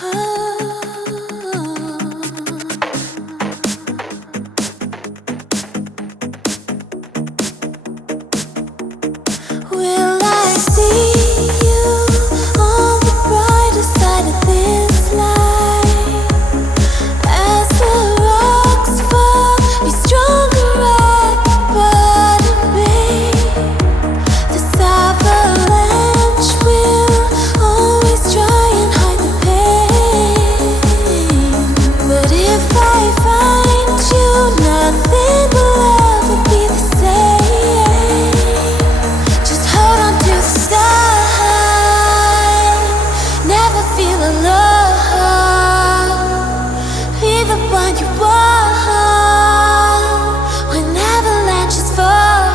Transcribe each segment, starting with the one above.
Will I see you on the brighter side of this light? As the rocks fall, be stronger at the bottom, babe. This avalanche will always try and hide the pain. But if I find you, nothing will ever be the same. Just hold on to the side, never feel alone. Be the one you want when avalanches fall.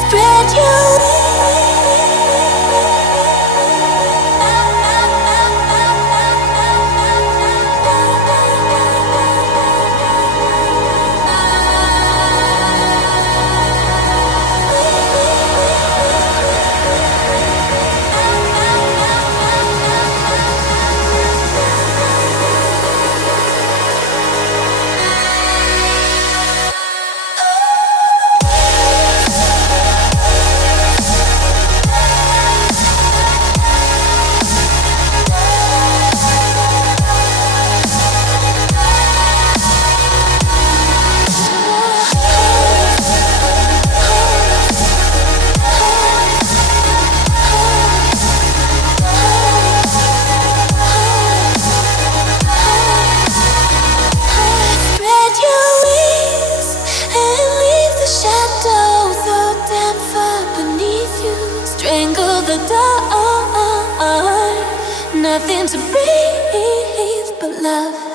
Spread your Spread your wings and leave the shadows so damn far beneath you. Strangle the dawn, nothing to breathe but love.